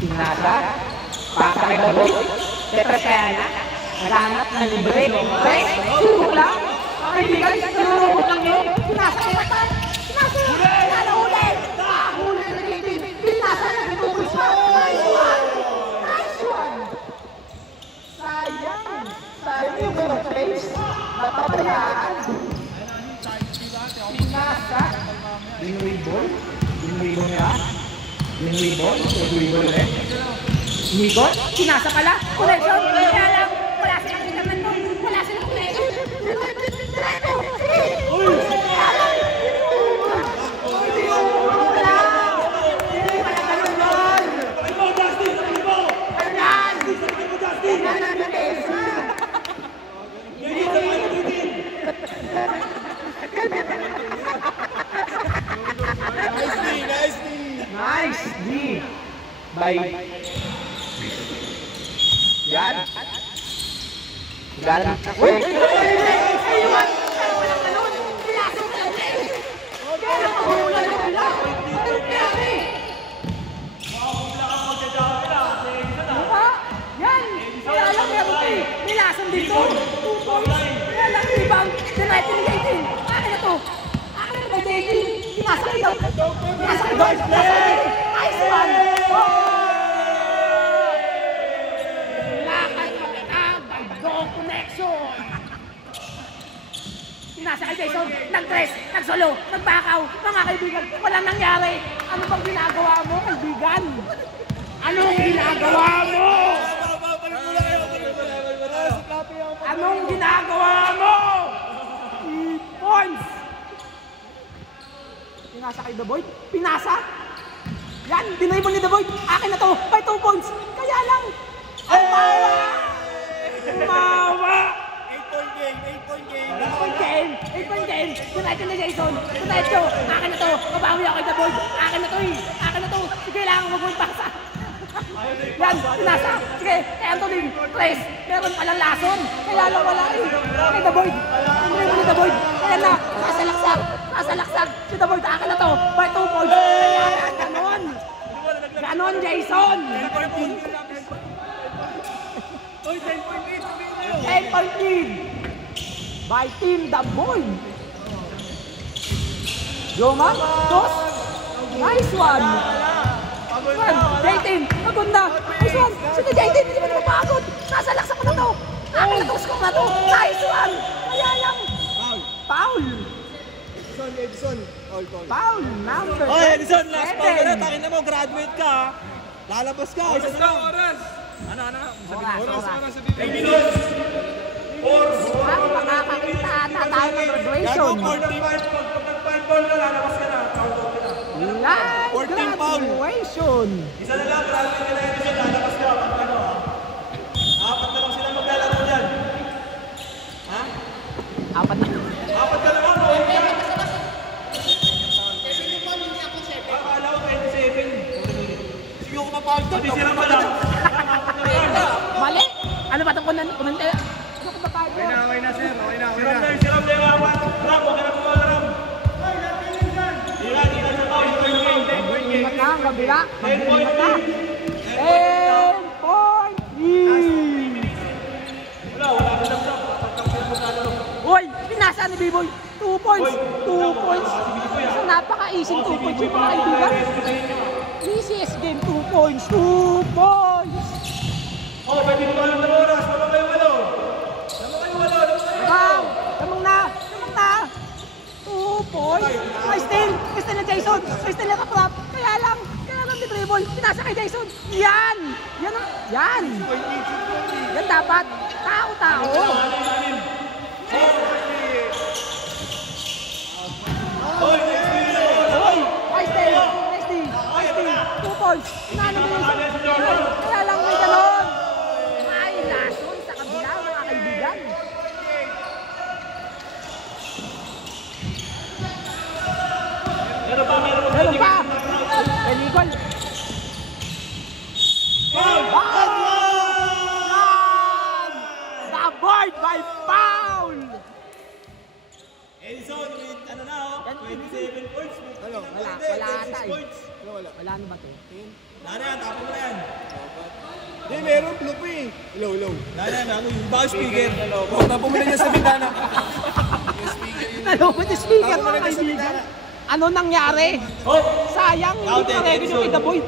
Pinasa, pasang double, Tetras kaya na, naghanap na libre, break, tulog lang, mga kaibigan, tulog lang yun, pinasa kaya pa, pinasa na ulit, huli na nagiging, pinasa na nagiging siya, nice one, sayang yung mga face, napabayaan, pinasa, binwibol niya, Binwibol ulit. Umikot, pinasa pala. Connection, kaya lang. Wala silang kinaman mo. Wala silang connection. Nice D by yan. Yan. Wait. Yan. Kaya lang meron nilasan dito. Kaya lang ibang diretso ni Jason. Akin na to. Akin na to Jason. Pinasakay daw. Pinasakay daw. Nice one. Lakad mo kita by Go Connection. Pinasakay Jason. Nag-tres. Nag-solo. Nagbakaw. Mga kaibigan. Walang nangyari. Ano bang ginagawa mo kaibigan? Anong ginagawa mo? Anong ginagawa mo? 3 points! Pinasa kay The Void. Pinasa? Yan! Dinribble ni The Void. Akin na to. By 2 points. Kaya lang. Umawa! Umawa! 8-point game. 8-point game. 8-point game. 8-point game. Diretso ni Jason. Diretso. Akin na to. Kabawi ako kay The Void. Akin na to eh. Akin na to. Sige lang. Huwag mong pasa. Yan, pinasa. Sige, kay Anthony, Trace, meron palang lason. Kaya lang wala eh. Kay The Void. Ano ni The Void? Kaya na, nasa laksag. Si The Void, akin na to. By 2 points. Kaya na, ganon. Ganon, Jason. 10-point lead. By Team The Void. Joma, Tos. Nice one. J-Team, maganda. Nice one. Sige J-Team, hindi mo na mapagod. Nasa laksa ko na to. Akin na to, score na to. Nice one. Kaya lang. Foul. Edison. Foul number 7. Oy, Edison, last foul ka na. Takin na mo, graduate ka. Lalabas ka. Oras na. Oras. Ano? Oras. Ang makakakita ata tayo ng graduation. Pag nag-5-ball na, lalabas ka na. Live graduation. Isa na lang, graduate ka na Edison, lalabas ka. Apat na lang sila maglalaro dyan. Ha? Apat na. Apat ka naman, no? Akala ko 27. Sige ko mapawag to. Hindi sila pala. Mali. Ano ba itong kumante? Ano kung mapagod? Okay na, sir. Siram na yung awan. Ram, huwag ka na pumalarang. Tira sa tao. 10-point game. Ingat na, kabila. 10-point lead. 10-point lead. Wala ka lang daw. Uy, pinasa ni B-Boy. 2 points. 2 points. So, napaka-easing 2 points yung mga kaibigan. Easiest game, 2 points. 2 points. Oh, pwede mo alam ng oras. Wala kayo walo. Lamang na. 2 points. Nice steal na Jason. Nice steal na kaprap. Kaya lang ni dribble. Pinasa kay Jason. Yan dapat. Tao. Nice steal. 2 points. Inaano mo yun? Kaya lang may ganon. May lason sa kabila mga kaibigan. Boyd by foul! Edison with ano na oh, 27 points. Wala ata eh. Wala ano ba ito? Wala na yan, tapos mo na yan. Hindi, meron blue pa eh. Hello. Wala na yan, ano yung bago speaker. Huwag na bumili niya sa bintana. Nalungkot yung speaker mga kaibigan. Ano nangyari? Oh! Sayang, hindi pa ready yung kay The Boyd.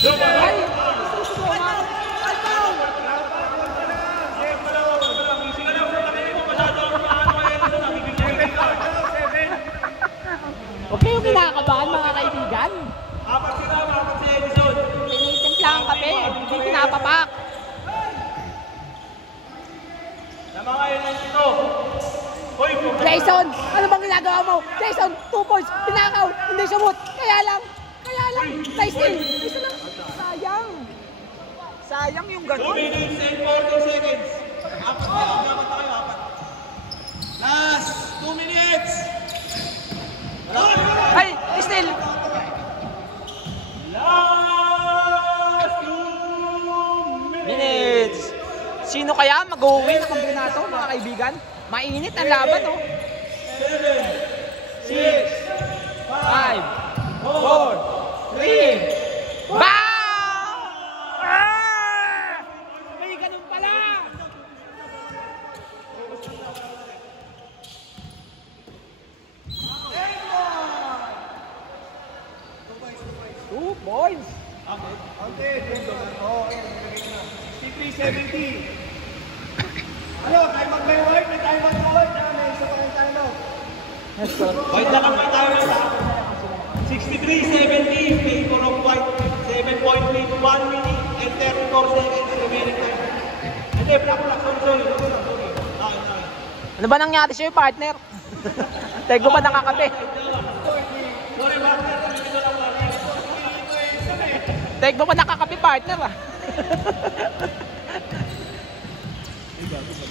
Ay! Susugoma! Ay, foul! Okay yung kinakabahan mga kaibigan. Apat si Edison. Tinitimpla ang kape, hindi pinapapak. Na mga yun ito. Hoy, Jason, ano bang ginagawa mo? Jason, 2 points, pinakaw, hindi sumut. Kaya lang, nice steal. Isa lang, sayang. Sayang yung 2 gano'n. minutes and 40 seconds. Apat tayo, apat. Last 2 minutes. Ay, steal. Last 2 Minutes. Sino kaya mag-uwi ng kampeonato mga kaibigan? Mainit ang laban, oh. 7, 6, 5, 4, 3, BAM! May ganun pala! Two points! Ante, 63-70. Ano, tayo mag-white, may tayo mag-white. May isa pa yung tayo. White na kami tayo na 63-70, favor of white, 7 point lead, 1 minute and 34 seconds remaining time. Hindi, black, sorry. Ano ba nangyari sa'yo, partner? Tego ba nakakape? Sorry, partner, Tego ba nakakape, partner?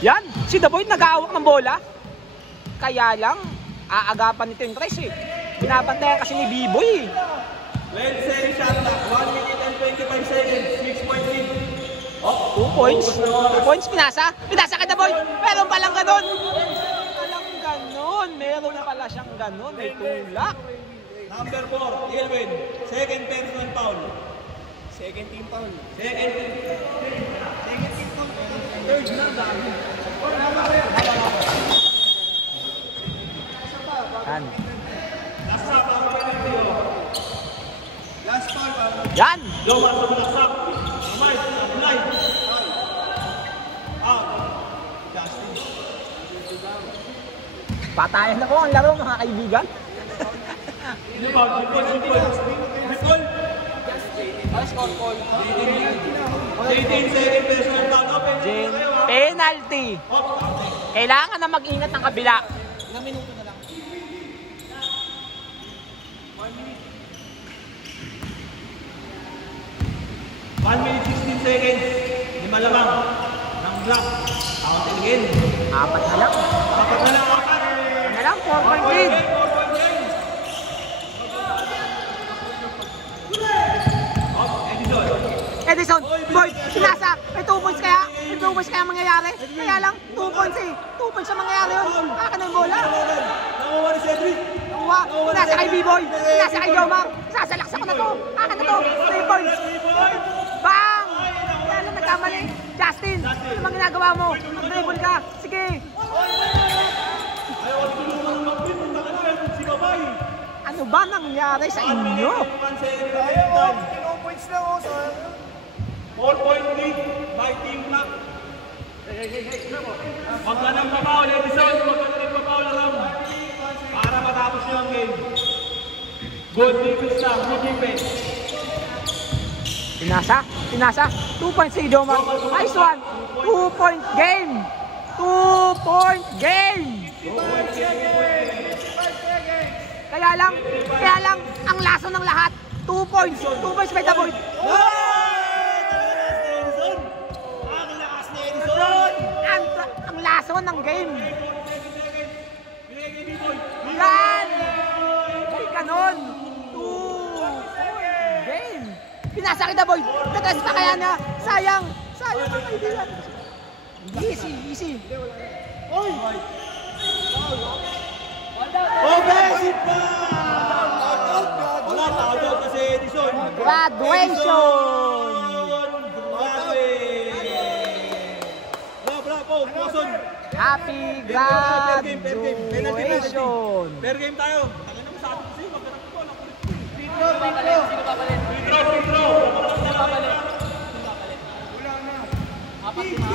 Yan, si The Boyd nag-aawak ng bola. Kaya lang, aagapan nito yung Tres eh. Binabantayan kasi ni B-Boy eh. Let's say shot clock, 1 minute and 25 seconds, 6 point lead. 2 points. 2 points, pinasa. Pinasa ka The Boyd. Meron palang ganun. Meron pala siyang ganun. May tulak. Number 4, Elwin, second personal foul. Second team foul. Second team foul. Third na dami. Yan. Last foul pa. Yan. Lomas sa malaksak. Kamay, apply. Justin. Patayan na po ang laro mga kaibigan. Nicole. Score call. 18 second personal foul. Open. Penalty. Kailangan na mag-ingat ng kabila. Ilang minuto na lang. 1 minute 16 seconds. Lima lamang. Ng block. Counting again. Apat na lang. Apat na lang, apat. Na lang, 4 point lead. 4 point lead. Edison, Boyd, sinasa. May 2 points kaya? May 2 points kaya mangyayari? Kaya lang, 2 points eh. 2 points ang mangyayari yun. Kaka na yung bola. Nakuha ni Cedric. Nakuha. Nasa kay B-Boy. Nasa kay Jomar. Sasalaksa ko na to. Kaka na to. 3 points. Bang! Kaya lang nagkamali. Justin, ano bang ginagawa mo? Mag-dribble ka. Sige. Ayaw ko tulungan ng mag-win. Punta ka na. Si Babay. Ano ba nangyari sa inyo? 1 second. Ayaw, 2 points lang oh. 4 point lead by Team Black. Wag ka nang papaul, Edison. Wag ka nang papaul, Aram. Para matapos nyo ang game. Good defense lang. Good defense. Pinasa. 2 points si Jomar. Nice one. 2-point game. 2-point game. Kaya lang, ang laso ng lahat. 2 points. 2 points by The Boyd. Ang laso ng game. Yan! Ay, ganon. 2-point game. Pinasa kita, boy. Nag-assist pa kaya niya. Sayang. Sayang mga kaibigan. Easy, easy. Oy! Offensive pa! Wala, tawag na si Edison. Graduation! Bravo, Boson. Happy graduation! Fair game tayo. Tangin naman sabi ko sa'yo, magkanap ko. Sino papalit? Free throw, free throw. Sino papalit? Wala na. Apat lima.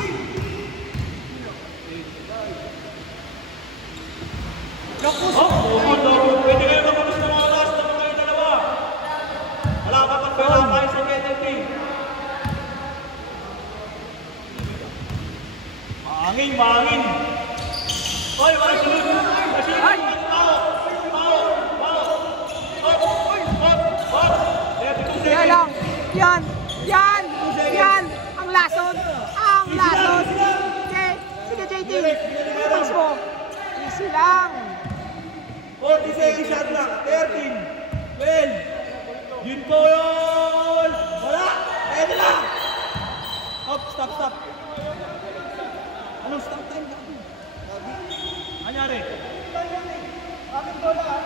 Pwede kayo magpapos ng mga last na mga dalawa. Wala pa pagpala tayo sa penalty. Mahangin, mahangin. Oy, wala sunod. Ay! Yan lang. Yan. Yan. Yan. Ang lason. Ang lason. Okay. Sige, JT. Please mo. Easy lang. 40 seconds shot lang. 13. 12. Yun po yun. Wala. Pwede lang. Stop, stop, stop. Anong stop time? Anyari?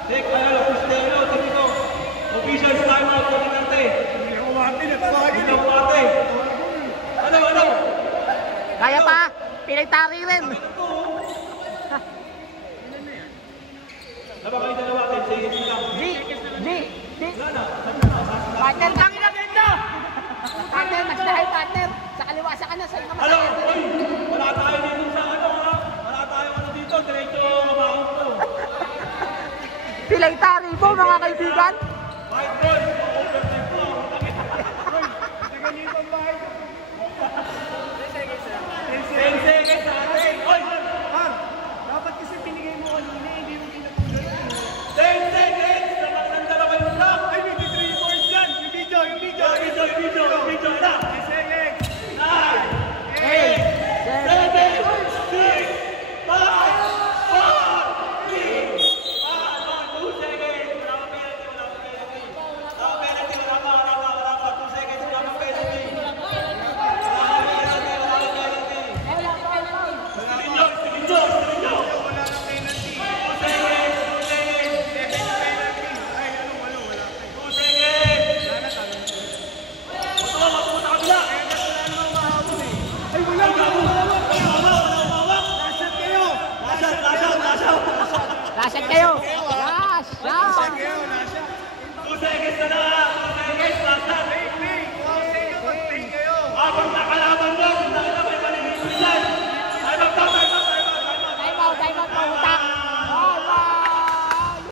Take, ano, push tayo, dito. Official time out, Koninarte. Hindi ako mati. Hindi ako ate. Ano? Kaya pa. Pinagtari rin. Laba kayo dalawa, 10 seconds lang. G. Partner, tangin na bendo. Partner, mas dahil partner. Sa kaliwa sa kanan, sa'yo naman. Ano? Oy! Wala tayo dito sa ano, ha? Wala tayo dito, diretso mabahong to. Pinagtari mo, mga kaibigan. White ball, overtime po. Ganito ang bahay. 10 seconds sa atin. Oy! Dapat kasi pinigay mo kanina, hindi mo pinatuloy. 10 seconds! Dapat ng dalawa yung lock. Ay, may 3 points dyan. Yung video Video na. 10 seconds. 9, 8, 7, 6, 5, 4, 3, 2 seconds. Wala pa penalty. Wala pa penalty. 2 seconds. Wala pa penalty. Video. Wala na penalty. 2 seconds. 2 seconds. 7 penalty. Ay, wala. 2 seconds. Wala na tayo. Matuwa sa kabila. Wala namang mahabol eh. Ay, wala. Lasat kayo. Lasat kayo. Lasat. Lasat kayo, lasat. 2 seconds na lang.